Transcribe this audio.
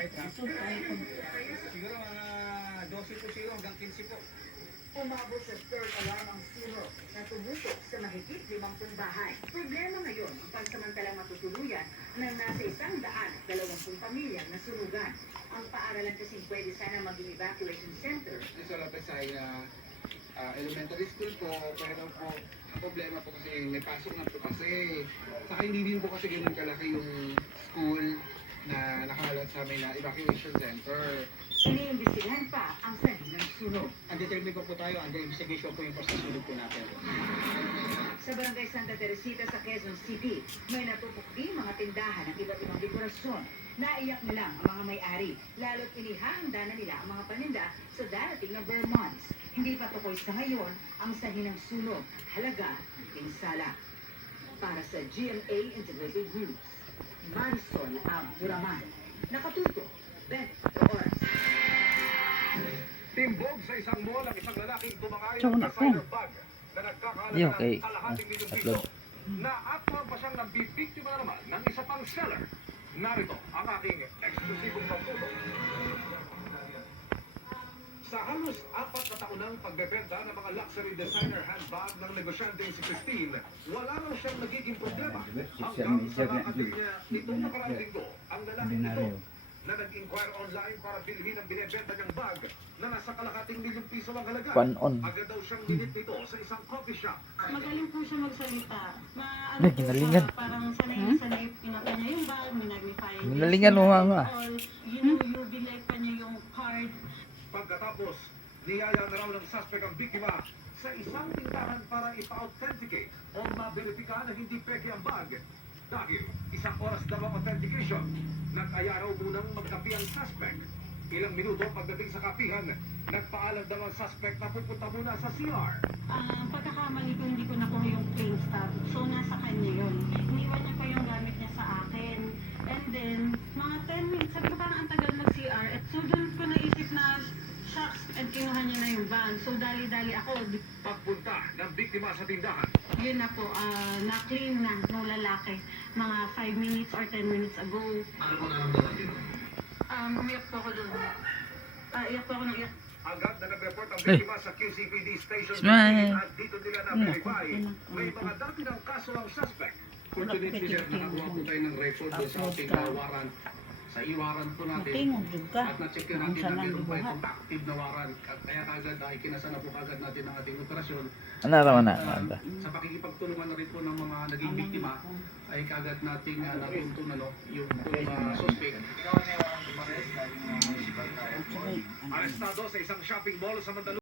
Siguro mga 12 po siguro hanggang 15 po. Umabot sa third alarm ang suno na tumutok sa mahigit 50 bahay. Problema ngayon ang pansamantalang matutuluyan ng nasa 120 pamilyang nasunugan. Ang paaralan kasing pwede sana maging evacuation center. Sa Lapesay na elementary school po, pero po ang problema po kasi may pasok na po kasi. Saka hindi din po kasi ganun kalaki yung school na nakahalat sa amin na evacuation center. Iniimbestigahan pa ang sanhi ng sunog. Undetermined po tayo, under investigation po yung pagsasunod po natin. Sa barangay Santa Teresita sa Quezon City, may natupok din mga tindahan ng iba't ibang dekorasyon. Naiyak na lang ang mga may-ari, lalo't inihahanda na nila ang mga paninda sa darating na bare months. Hindi pa tukoy sa ngayon ang sanhi ng sunog, halaga ng pinsala. Para sa GMA Integrated News, Marisol Abduraman, nakatuto, 24 oras. Timbog sa isang mall ang isang lalaking tumangay Tsaka ng na po. designer bag na nagkakalaga Di, okay. ng kalahating milyong piso. Upload. Naaktuhan pa siyang nabibiktima na naman ng isa pang seller. Narito ang aking eksklusibong pagtutok. Sa halos 4 na taonang pagbebenta ng mga luxury designer handbag ng negosyanteng si Christine, wala raw siyang nagiging problema hanggang sa nakating niya nitong nakaraang linggo ang lalaking ito na nag-inquire online para bilhin ang binibenta niyang bag na nasa kalahating milyong piso ang halaga. Pan-on. Agad daw siyang minit nito sa isang coffee shop. Magaling po siya magsalita. Ano Ay, po ginalingan. siya, parang sanay-sanay, pinaka niya yung bag, minagnify niya. Ginalingan mo nga nga. Yubilay pa niya yung card. Pagkatapos, niyaya na raw ng suspect ang biktima sa isang tindahan para ipa-authenticate o mabiripika na hindi peke ang bag. Dahil isang oras daw ang authentication, nag-aya raw munang magkapi ang suspect. Ilang minuto pagdating sa kapihan, nagpaalam daw ang suspect na pupunta muna sa CR. Pagkakamali ko, hindi ko nakuha yung plain stub. So, nasa kanya yun. Iniwan niya pa yung gamit niya sa akin. And then, mga 10 minutes, sabi ko parang ang tagal mag-CR. At so, doon ko naisip na, shucks, and kinuha niya na yung bag. So, dali-dali ako. Pagpunta ng biktima sa tindahan, Yun na po, na-clean na ng lalaki. Mga 5 minutes or 10 minutes ago. ano mo naramdaman dito? Umiyak po ako doon. Iyak po ako ng iyak. Agad na nag-report ang biktima sa QCPD station Smile. at dito nila na-verify. May mga dati ng kaso ang suspect. Fortunately sir, nakakuha po tayo ng record doon sa ating warrant. Sa i-warrant po natin. Matingog jud ka. At na-check na natin na meron pa itong active na warrant. At kaya kagad ay kinasa na po kagad natin ang ating operasyon. Ano naman na? Sa pakikipagtulungan na rin po ng mga naging biktima ay kagad nating natuntun yung suspect. Arestado sa isang shopping mall sa Mandaluyong.